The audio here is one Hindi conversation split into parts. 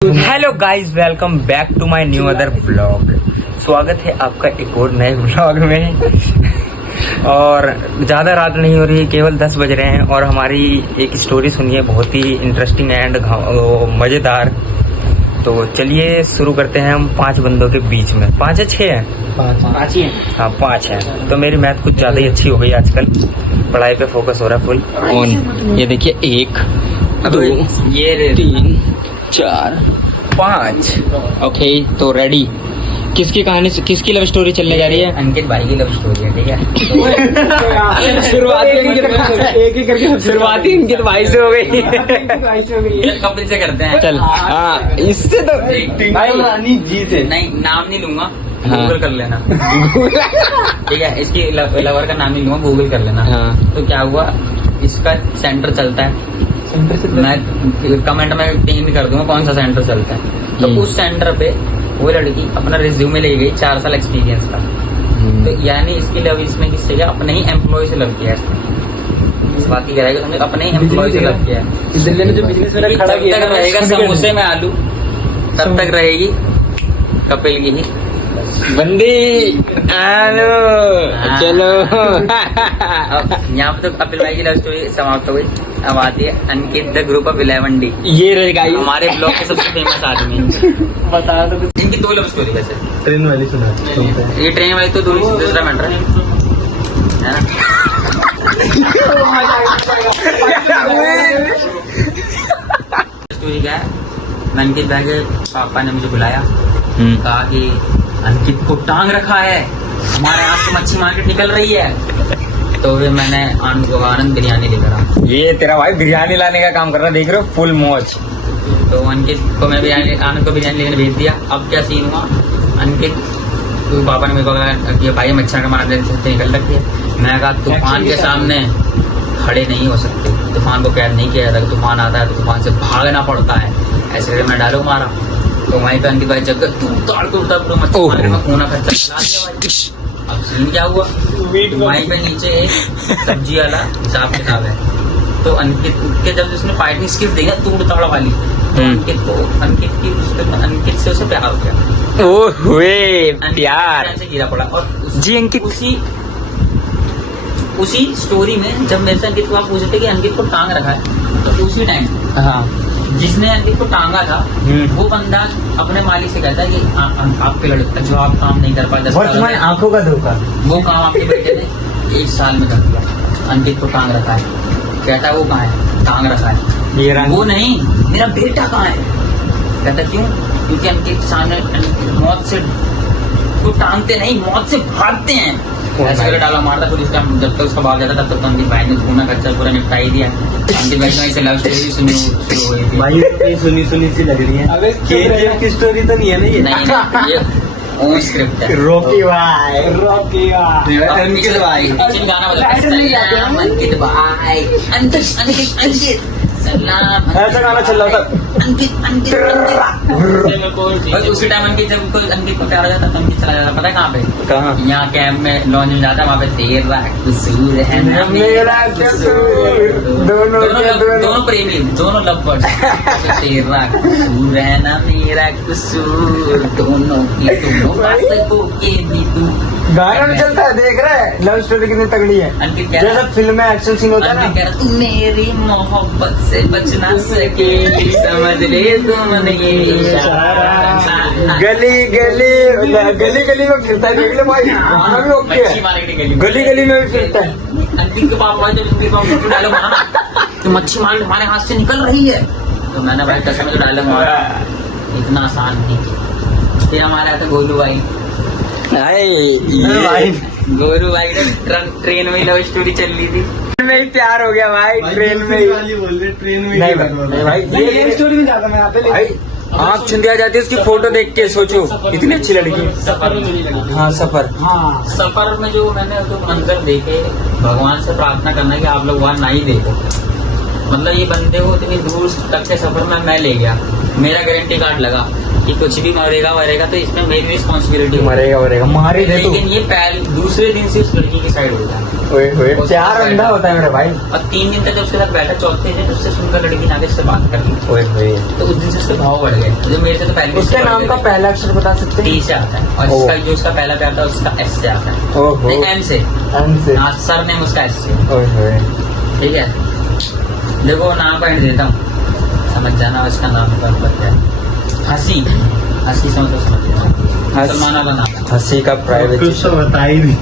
Hello guys, welcome back to my new other vlog. स्वागत है आपका एक और नए व्लॉग में। और ज़्यादा रात नहीं हो रही, केवल 10 बज रहे हैं और हमारी एक स्टोरी सुनिए, बहुत ही इंटरेस्टिंग एंड मज़ेदार। तो चलिए शुरू करते हैं हम 5 बंदों के बीच में। 5 है 6 है? 5 ही है। हाँ 5 है। तो मेरी मैथ कुछ ज़्यादा ही अच्छी हो गई आजकल, पढ़ाई पे फोकस हो रहा है फुल ऑन। ये देखिए 1 2 ये 3 4 5। ओके, तो रेडी। किसकी कहानी, किसकी लव स्टोरी चलने जा रही है? अंकित भाई की लव स्टोरी है, ठीक है। शुरुआती अंकित भाई से हो गई। कपिल से करते हैं। चल हाँ, इससे तो भाई जी से नहीं, नाम नहीं लूंगा, गूगल कर लेना। ठीक है, इसकी लवर का नाम नहीं लूंगा, गूगल कर लेना। हाँ। तो क्या हुआ, इसका सेंटर चलता है, मैं कमेंट में पिन कर दूंगा कौन सा सेंटर चलता है। तो उस सेंटर पे वो लड़की अपना रिज्यूमे ले गई, 4 साल एक्सपीरियंस का। तो यानी इसकी लव इसने किससे किया? अपने ही एम्प्लॉय से लव किया है। इस बात की कह रहा है कि अपने ही एम्प्लॉय से लव किया है। दिल्ली में जो बिजनेस वाला खड़ा जब तक रहेगा समोसे में आलू, तब तक रहेगी कपिल की ही बंदी। हेलो चलो। यहाँ पे तो कपिल भाई की लव स्टोरी समाप्त हो गई। अब आती है अंकित द ग्रुप ऑफ 11D। ये रहेगा हमारे ब्लॉग के सबसे फेमस आदमी। बता दो। इनकी 2 लव स्टोरी वैसे। ट्रेन वाली सुना। ये ट्रेन वाली तो दूसरा मैटर है ना। स्टोरी क्या है, अंकित भाई के पापा ने मुझे बुलाया, कहा कि अंकित को टांग रखा है, हमारे यहाँ से मच्छी मार्केट निकल रही है। तो फिर मैंने आनंद बिरयानी लेकर आ। ये तेरा भाई बिरयानी लाने का काम कर रहा है, देख रहे हो, फुल मौज। तो अंकित को मैं आनंद को बिरयानी लेकर भेज दिया। अब क्या सीन हुआ, अंकित तो पापा ने मेरे को कहा कि भाई मच्छर का मार्केट से निकल रखी है। मैं कहा तूफान के सामने खड़े नहीं हो सकते, तूफान को कैद नहीं किया जाता। तूफान आता है तो तूफान से भागना पड़ता है। ऐसे करके मैं डायलॉग मारा। तो वहीं पे अंकित भाई जगह तू ताड़ को उड़ता पूरा मच्छी मार्केट में खूना खर्चा चला दिया भाई। अब सीन क्या हुआ, वहीं पे नीचे एक सब्जी वाला हिसाब किताब है। तो अंकित के जब उसने फाइटिंग स्किल्स दी ना तूड़ ताड़ वाली, तो अंकित से उसे प्यार हो गया। ओ हुए प्यार से गिरा पड़ा। और जी अंकित उसी स्टोरी में जब मेरे से अंकित को आप पूछे थे कि अंकित को टांग रखा है, तो उसी टाइम हाँ जिसने अंकित को टांगा था वो बंदा अपने मालिक से कहता है कि आपके लड़का जो आप काम नहीं कर पाए, वर्तमान आंखों का धोखा, वो काम आपके बेटे ने 1 साल में कर दिया। अंकित को टांग रखा है, कहता है वो कहाँ है? टांग रखा है। ये वो नहीं, मेरा बेटा कहाँ है? कहता क्यों? क्योंकि अंकित सामने मौत से वो टांगते नहीं, मौत से भागते हैं। ऐसे करके डाला मारता। फिर उस टाइम जब तक उसका भाग जाता तब तक अंकित भाई ने खूना खर्चा पूरा निपटा ही दिया। अंकित भाई ने लव स्टोरी सुनी शुरू हुई थी। भाई सुनी सी लग रही है। अबे केजीएफ की स्टोरी तो नहीं है ना ये? नहीं, ये ओन स्क्रिप्ट है। रॉकी भाई, रॉकी भाई, अंकित भाई गाना बजा, अंकित भाई, अंकित अंकित अंकित सलाम, ऐसा गाना चल रहा था। अंकित अंकित अंकित। और उसी टाइम अंकित जब अंकित को प्यार हो जाता तो अंकित चला जाता, पता है कहाँ पे? कहाँ? यहाँ कैंप में लॉन्च में जाता है, वहाँ पे तेरा कसूर है ना मेरा कसूर, दोनों प्रेमी, दोनों लव बर्ड्स। तेरा कसूर है ना मेरा कसूर, दोनों की भी तू। गाना में चलता है, देख रहा है लव स्टोरी कितनी तगड़ी है। अंकित कह जैसा फिल्म में एक्शन सीन होता है ना। तू मेरी मोहब्बत से बच ना सकेगी, समझ ले तुमने ये इशारा। गली गली गली गली में फिरता है, देख ले भाई, गाना भी ओके मच्छी है। मार्केट गली गली गली में भी फिरता है। अंकित के पापा जब उनके पापा डायलॉग मारा ना कि मच्छी मार्केट हमारे हाथ से निकल रही है, तो मैंने भाई कसम से डायलॉग मारा, इतना आसान नहीं। फिर हमारे आते गोलू भाई, भाई गोलू भाई का ट्रेन में लव स्टोरी चल रही थी। में ही प्यार हो गया भाई, ट्रेन में ही। बोल रहे ट्रेन में नहीं भाई, ये स्टोरी में जाता मैं यहाँ पे। भाई आँख चुंदिया जाती है उसकी फोटो देख के, सोचो इतनी अच्छी लड़की। सफर में मिली लगी। हाँ सफर, हाँ सफर में जो मैंने जो मंजर देखे, भगवान से प्रार्थना करना है कि आप लोग वहाँ नहीं देखो। मतलब ये बंदे को इतनी दूर तक के सफर में मैं ले गया, मेरा गारंटी कार्ड लगा। कि कुछ भी मरेगा वरेगा तो इसमें मेरी रिस्पॉन्सिबिलिटी मरेगा मारी दे तू। लेकिन ये पहले दूसरे दिन से उस लड़की की साइड हो गया। ओए प्यार अंधा होता है मेरे भाई। और 3 दिन तक जब उसके साथ बैठा, चौथे दिन उससे सुनकर लड़की ने आगे से बात कर ली। ओए तो उस दिन से उसके भाव बढ़ गए, जो मेरे से तो पहले उसके नाम का पहला अक्षर बता सकते हैं? टी से आता है, और इसका जो उसका पहला प्यार था उसका एस से आता है। ओहो नहीं, एम से। एम से। हाँ, सर नेम उसका एस से। ओए ठीक है, देखो नाम पॉइंट देता हूँ, समझ जाना उसका नाम का मतलब क्या है। हंसी समझ तो समझ जाना, सलमान वाला नाम है। हंसी का प्राइवेट कुछ तो बता ही नहीं।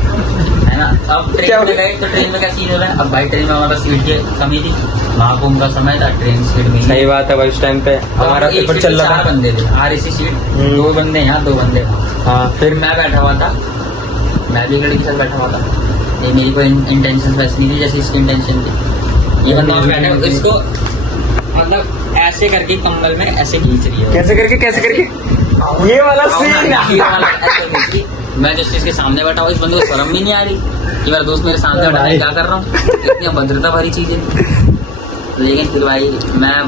है ना। अब ट्रेन में गए तो ट्रेन में क्या सीन हो रहा है, अब भाई ट्रेन में हमारे पास सीट की कमी थी, महाकुंभ का समय था, ट्रेन सीट मिली। सही बात है भाई। उस टाइम पे हमारा एक पेपर सीट चल में रहा 4 था। बंदे थे, RAC सीट 2 बंदे यहाँ 2 बंदे वहाँ। हाँ फिर मैं बैठा हुआ था, मैं भी लड़की के साथ बैठा हुआ था। ये मेरी कोई इंटेंशन वैसी नहीं थी जैसी इसकी इंटेंशन थी। ये बंदा बैठा हुआ, इसको मतलब ऐसे करके कम्बल में ऐसे खींच रही है। कैसे करके ये वाला सीन। ये वाला ऐसे खींच रही। मैं जस्ट इसके सामने बैठा हुआ, इस बंदे को शर्म भी नहीं आ रही कि मेरा दोस्त मेरे सामने बैठा है, क्या कर रहा हूँ। इतनी अभद्रता भरी चीज है। लेकिन फिर मैं कहा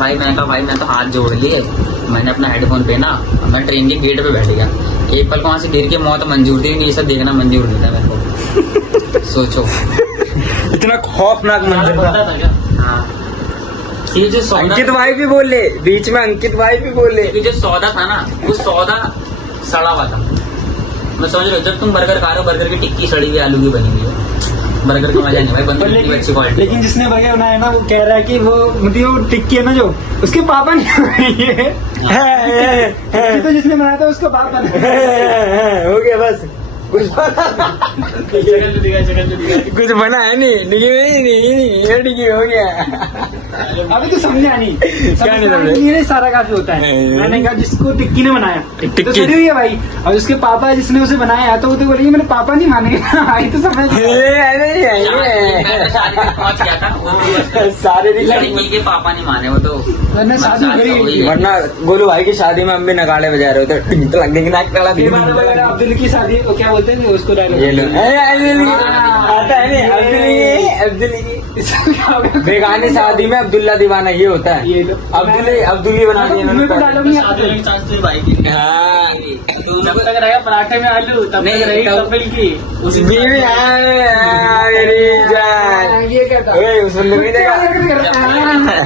भाई मैं तो हाथ जोड़ लिए, मैंने अपना हेडफोन पहना, मैं ट्रेन के गेट पे बैठ गया। एक पल को वहां से गिर के मौत मंजूर थी, ये सब देखना मंजूर नहीं था मेरे को। सोचो इतना खौफनाक मंजर था। हाँ, ये जो सौदा, अंकित भाई भी बोले बीच में, अंकित भाई भी बोले। ये जो सौदा था ना, वो सौदा सड़ा हुआ था। मैं समझ रहा हूँ, जब तुम बर्गर खा रहे हो, बर्गर की टिक्की सड़ी हुई आलू की बनी हुई है, बर्गर का मजा नहीं भाई, बंदी की अच्छी क्वालिटी। लेकिन जिसने बर्गर बनाया ना वो कह रहा है कि वो मतलब वो टिक्की है ना जो उसके पापा नहीं बनाई है। टिक्की तो जिसने बनाया था उसका बाप बनाया। हो गया बस। कुछ बना है नहीं हो गया। अभी तो समझा नहीं, क्या नहीं समझे? मेरे सारा काफी होता है। मैंने कहा जिसको टिक्की ने बनाया टिक्की तो सड़ी हुई है भाई, और उसके पापा जिसने उसे बनाया तो वो तो बोलेगी मेरे पापा नहीं मानेंगे। आई तो समझ मैं तो शादी में पहुंच गया था, वो भी सारे लड़की के पापा नहीं माने, वो तो मैंने शादी करी। हो गई है। वरना गोलू भाई की शादी में हम भी नगाड़े बजा रहे होते, तो लगने की नाक तड़ा ये बात वगैरह अब्दुल की शादी वो क्या बोलते हैं उसको डायलॉग, ये लो आता है नहीं अब्दुल बेगानी शादी में अब्दुल्ला दीवाना ये होता है। ये लो अब्दुल्ली बना दिया मेरे को डायलॉग नहीं आता। शादी में चांस तेरी भाई की। हाँ। जब तक रहेगा पराठे में आलू तब नहीं, तक रहेगी तब- कपिल की। बीवी मेरी जान। ये क्या था? ओए, उस बंदे को नहीं देखा?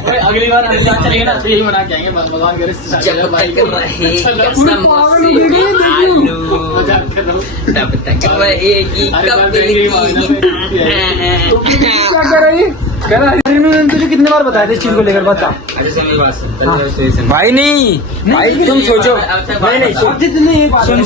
ओए, अगली बार हम साथ चलेंगे ना तो यही बना के आएंगे, भगवान करे शादी जब में भाई तक रहे चलो, कसम पूरे पागल हो से गए, देखो। आलू, मजाक कर रहा हूँ। तब तक रहेगी अरे बाप कपिल रे, तो क्या कर रही है? कह रहा है, मैंने तुझे कितने बार बताया था इस चीज को लेकर, बता। अच्छा सुन मेरी बात सुन। भाई नहीं भाई तुम सोचो नहीं अब जितने ये बात सुन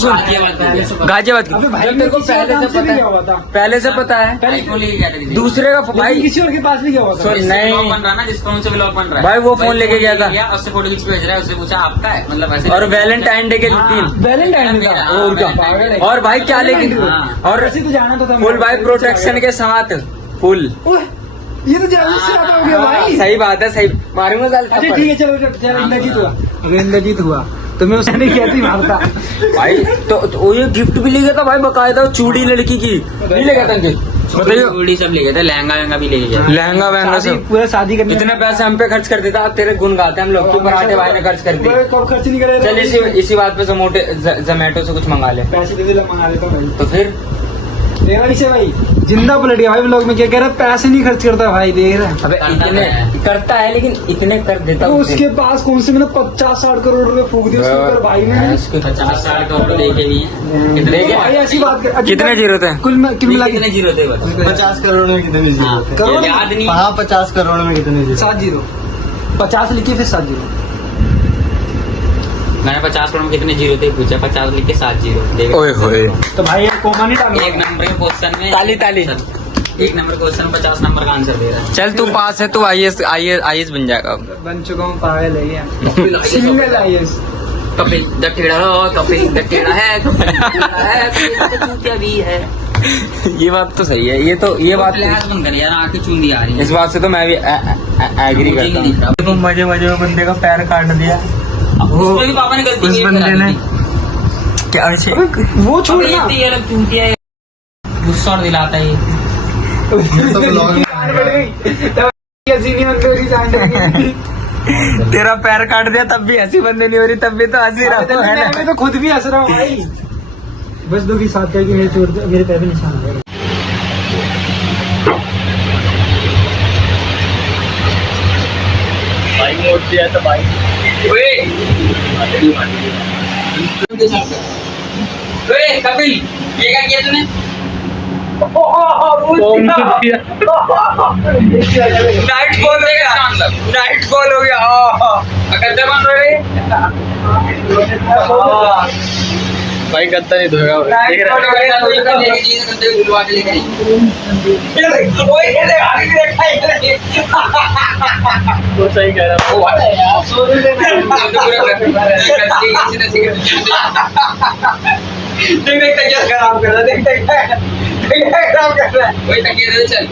गाजियाबाद अबे भाई जब तेरे को पहले से पता क्या हुआ था? है, पहले से पता है आईफोन लेके गया था किसी दूसरे का भाई भाई किसी और के पास भी क्या हुआ था? सुन, जिससे नहीं। ब्लॉग बन रहा है ना, जिस फोन से ब्लॉग बन रहा है भाई, वो फोन लेके गया था। उससे फोटो खींच के भेज रहा है, उससे पूछा आपका है, मतलब ऐसे। और वैलेंटाइन डे के दिन वैलेंटाइन डे था। हाँ, और क्या Valentine Day। और भाई क्या लेके हाँ। और ऐसे तो जाना तो था फुल भाई प्रोटेक्शन के साथ फुल। ओह, ये तो जल्दी से आता हो गया भाई। सही बात है, सही मारूंगा गाल अच्छा ठीक है, चलो इंद्रजीत हुआ तो मैं उसने कैसे मारता। भाई तो ये गिफ्ट भी ले गया था भाई, बकायदा चूड़ी लड़की की नहीं ले गया था अंकित? बताइए चूड़ी सब ले गए थे, लहंगा वहंगा भी ले गए। लहंगा वहंगा शादी- सब पूरा शादी करने इतने पैसे हम पे खर्च कर देता। अब तेरे गुण गाते हैं हम लोग, क्यों पराठे भाई ने खर्च कर दिए। कब खर्च नहीं करे? चल इसी बात पे जोमेटो से कुछ मंगा ले। पैसे दे दे, मंगा लेता हूँ भाई। तो फिर देख रहा इसे भाई, जिंदा पलट गया भाई ब्लॉग में। क्या कह रहा है, पैसे नहीं खर्च करता भाई, देख रहा है। अबे इतने करता है लेकिन इतने कर देता तो उसके पास कौन से मैंने 50-60 करोड़ रुपए फूक दिए उसके ऊपर भाई ने। 50-60 करोड़ लेके भी हैं। ले गया। भाई ऐसी बात कर, कितने जीरो थे? कुल मिला के कितने जीरो थे बता। 50 करोड़ में कितने जीरो हाँ, थे? करोड़? याद नहीं। हाँ 50 करोड़ में कितने जीरो? 7 जीरो, 50 लिखे फिर 7 जीरो। मैंने 50 करोड़ में कितने जीरो थे पूछा, 50 लिख के 7 जीरो। देख ओए होए तो भाई एक कोमा नहीं डालना। एक नंबर के क्वेश्चन में ताली, ताली। एक नंबर क्वेश्चन 50 नंबर का आंसर दे रहा है। चल तू पास है, तू आईएएस बन जाएगा। बन चुका हूँ, पागल है ये। Single IAS. कपिल द टेढ़ा हो, कपिल द टेढ़ा है, कपिल द टेढ़ा है, कपिल द चूतिया भी है। ये बात तो सही है। ये बात फ्लैश बंद कर यार, आंखें चूंदी आ रही है। इस बात से तो मैं भी एग्री मुझे करता नहीं दिख रहा। हूँ। तो मजे में बंदे का पैर काट दिया। उसमें भी पापा ने गलती उस की है, बंदे करा ने दी। क्या अच्छे वो छोड़ अबे ना। इतनी ये लोग चूतिया है, गुस्सा और दिलाता है ये। तो ब्लॉग में बढ़ गई। तब हंसी नहीं बंद होगी, जान लगी। तेरा पैर काट दिया तब भी हंसी बंद नहीं हो रही, तब भी तो हंसी रहा है ना। मैं तो खुद भी हंस रहा हूँ भाई। बस दो की साथ करके मेरे चोट मेरे पैर पे निशान आ गया। भाई मोड़ दिया तो भाई कपिल ये क्या किया तूने? नाइट फॉल हो गया, नाइट फॉल हो गया। गद्दा बन रहे भाई गद्दा नहीं धोएगा देख रहा है। वो सही कह रहा देख खराब कर रहा है, देख खराब कर रहा है। वही तकिया दे चल